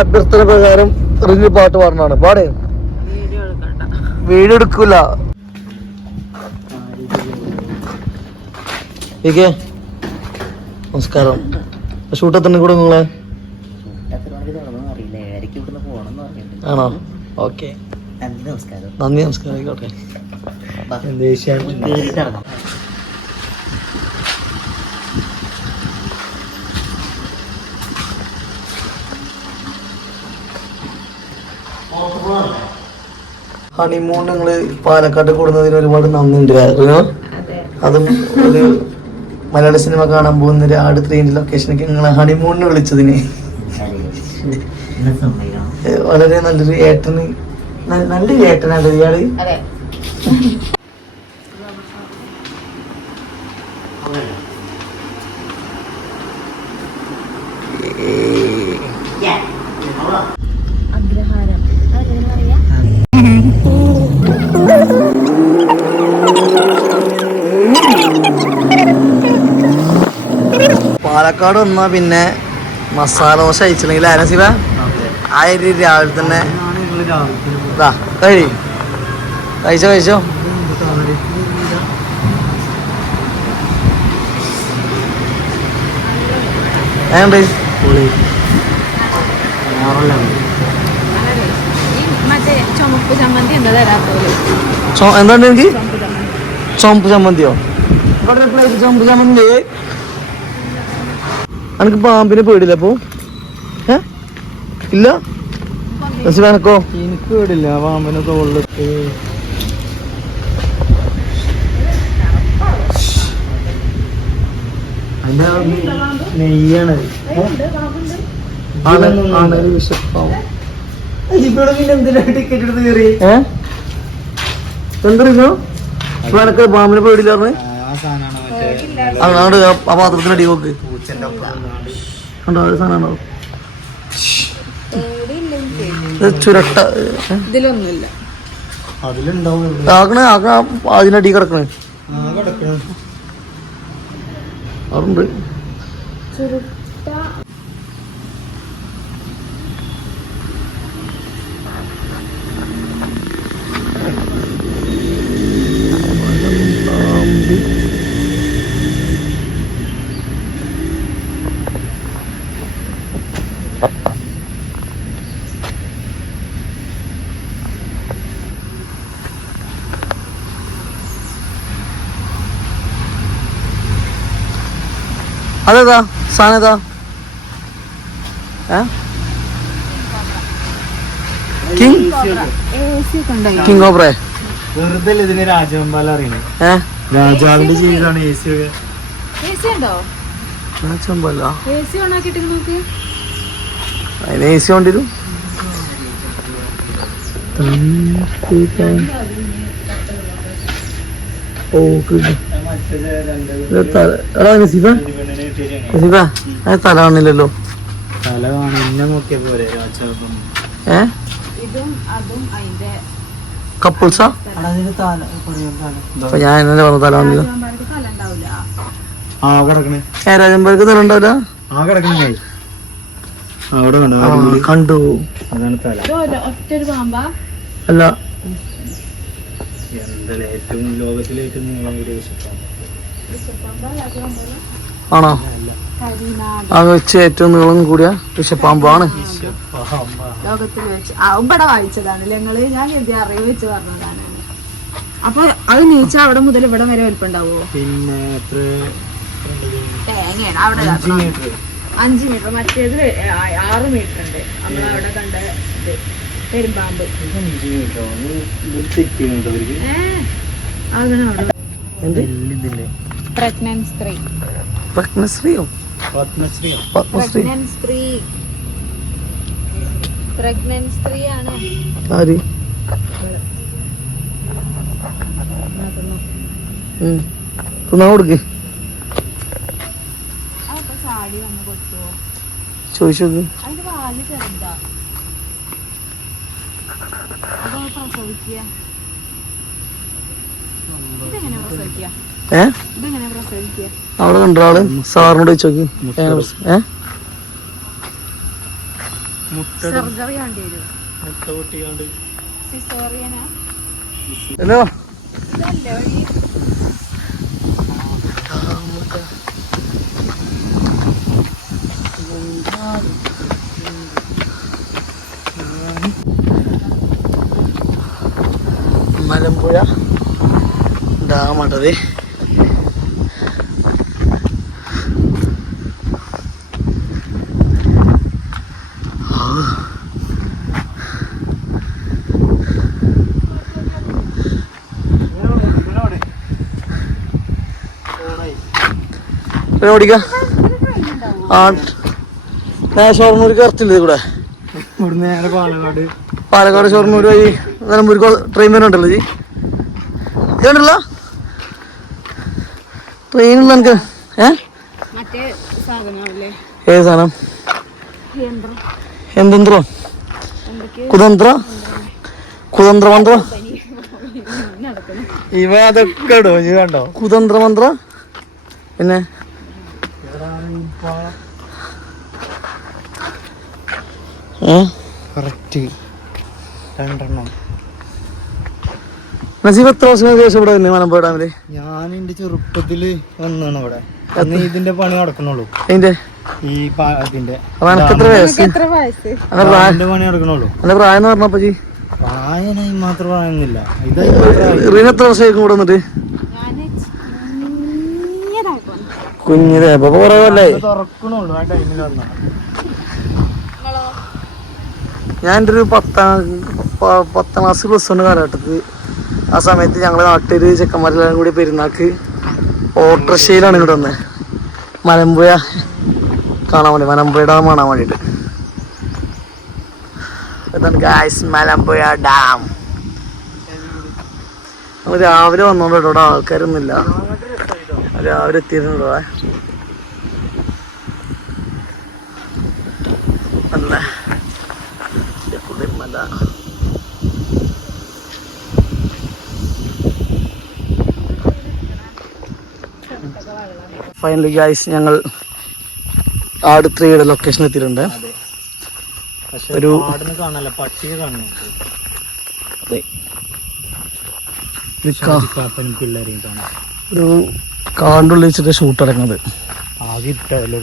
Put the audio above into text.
അഭ്യർത്ഥന പ്രകാരം റിഞ്ഞ് പാട്ട് പാടുന്നതാണ്. പാടേ വീഡിയോ എടുക്കൂല. നമസ്കാരം. ഷൂട്ടത്തിന് കൂടെ നിങ്ങളെ ആണോ? ഓക്കെ, നന്ദി നമസ്കാരം. ആയിക്കോട്ടെ. ഹണിമൂൺ ഞങ്ങള് പാലക്കാട്ട് കൂടുന്നതിന് ഒരുപാട് നന്ദിയുണ്ട്. അതും ഒരു മലയാള സിനിമ കാണാൻ പോകുന്ന ഒരു 3 ലൊക്കേഷനൊക്കെ നിങ്ങളെ ഹണിമൂണിന് വിളിച്ചതിന് വളരെ നല്ലൊരു ഏട്ടന്, നല്ലൊരു ഏട്ടനാണ് ഇയാള്. പാലക്കാട് വന്നാ പിന്നെ മസാല ദോശ അയച്ചില്ലെങ്കിൽ ആരസിവ ആ ഒരു രാവിലെ തന്നെ കഴിച്ചോ. ഏണ്ട് എന്താണ് എനിക്ക് ചുമപ്പ് ചമ്മന്തിയോ? ചുമപ്പ് ചമ്മന്തി. എനിക്ക് പാമ്പിനെ പേടില്ല അപ്പൊ? ഇല്ല എനക്കോ? എനിക്ക് പേടില്ല പാമ്പിനെ തോളിൽ. നെയ്യാണ് ടിക്കറ്റ് എടുത്ത് കയറി. എന്തറിയോ എനക്ക് പാമ്പിനെ പേടില്ല പറഞ്ഞ്? അങ്ങോട്ട് ആ പാത്രത്തിന് അടി നോക്ക്. ഉണ്ടോ ഒരു സാധനം? ചുരട്ട അതിനടി കിടക്കണേ അതുണ്ട്. അതേതാ സാധനം? ഏതാ? King cobra. വെറുതെ ഇതിന് രാജവെമ്പാല അറിയണേ. രാജാവിന്റെ ജീവിതമാണ് AC ഒക്കെ. അതിന് AC കൊണ്ടിരും. തല കാണില്ലല്ലോ. തല കപ്പിൾസാ? ഞാൻ എന്നെ പറഞ്ഞു തല കാണില്ല. രാജമ്പർക്ക് തല ഉണ്ടാവില്ല. കണ്ടു അല്ല ആണോ? ആ വെച്ച് ഏറ്റവും നീളം കൂടിയ വിഷപ്പാമ്പാണ് ലോകത്തിൽ വെച്ച്. ഇവിടെ വായിച്ചതാണ് ഞങ്ങള്. ഞാൻ അറിവ് വെച്ച് പറഞ്ഞതാണ്. അപ്പൊ അത് നീച്ച അവിടെ മുതൽ ഇവിടെ വരെ വലിപ്പുണ്ടാവോ? പിന്നെ തേങ്ങയാണ് അവിടെ 5 മീറ്റർ. മറ്റേത് 6 മീറ്റർ ഉണ്ട്. നമ്മളവിടെ കണ്ട പെരുമ്പാമ്പ്. ചോദിച്ചു പ്രസവിക്കുക. ഇതെങ്ങനെ പ്രസവിക്കുക? ഇതെങ്ങനെ പ്രസവിക്കുക? അവിടെ കണ്ടോ ആള്? സാറിനോട് ചോദിച്ചു നോക്കി. സർജറി വേണ്ടി വരും. സിസേറിയനാ? ഹലോ ഇതല്ലേ വഴി? മലമ്പുഴ ഡാമാട്ടത്. ഓടിക്കാം. ഷൊർണൂർ കറച്ചില്ലേ കൂടെ? പാലക്കാട് ഷൊർണൂർ വഴി നിലമ്പൂർ ട്രെയിൻ വരുന്നുണ്ടല്ലോ ജി? ഇതുണ്ടല്ലോ ട്രെയിനുള്ള എനിക്ക്. മറ്റേ സാധനമല്ലേ? ഏത് സാധനം? എന്തെന്ത്രോ? കുതന്ത്ര കുതന്ത്രമന്ത്ര ഇവ അതൊക്കെ ഇടോ ഇത് കണ്ടോ? കുതന്ത്രമന്ത്ര. പിന്നെ കറക്റ്റ് 2 എണ്ണം. നസീബ് എത്ര വർഷം ശേഷം ഇവിടെ തന്നെ മലമ്പുഴ ഡാമില്? ഞാൻ എന്റെ ചെറുപ്പത്തില് വന്നാണ് ഇവിടെ. അന്ന് ഇതിന്റെ പണി നടക്കണുള്ളൂ. അതിന്റെ ഈ ഇതിന്റെ അപ്പൊ എനക്ക് എത്ര വയസ്സ്? ഇതിന്റെ പണി നടക്കണുള്ളൂ. എന്റെ പ്രായം എന്ന് പറഞ്ഞപ്പോ ജി പ്രായനായി മാത്രം പ്രായമൊന്നുമില്ല. ഇത് റീന എത്ര വർഷമായിരിക്കും ഇവിടെ വന്നിട്ട്? കുഞ്ഞിലെ അപ്പൊ കുറവല്ലേ? തുറക്കണുള്ളൂ ആ ടൈമിൽ വന്നാ. ഞാൻ എൻ്റെ ഒരു 10ാം ക്ലാസ് +1 കാലഘട്ടത്തിൽ ആ സമയത്ത് ഞങ്ങളുടെ നാട്ടില് ചെക്കന്മാരെല്ലാം കൂടി പെരുന്നാൾക്ക് ഓട്ടോറിക്ഷയിലാണ് ഇങ്ങോട്ട് വന്നത്. മലമ്പുഴ കാണാൻ വേണ്ടി, മലമ്പുഴ ഡാം കാണാൻ വേണ്ടിയിട്ട്. ഇതാണ് ഗായ്സ് മലമ്പുഴ ഡാം. നമ്മൾ രാവിലെ വന്നോണ്ട് ഇവിടെ ആൾക്കാരൊന്നുമില്ല. രാവിലെ എത്തിയിട്ടുണ്ടോ? നല്ല മല. ഫൈനലി ഗൈസ് ഞങ്ങൾ ആട് 3യുടെ ലൊക്കേഷൻ എത്തിയിട്ടുണ്ട്. ഒരു കാണാനല്ല പട്ടിയെ കാണുന്നു. ഒരു കാണ്ടുള്ളിൽ വെച്ചിട്ട് ഷൂട്ട് ഇറങ്ങുന്നത്. ആകെ ഇട്ടല്ലോ.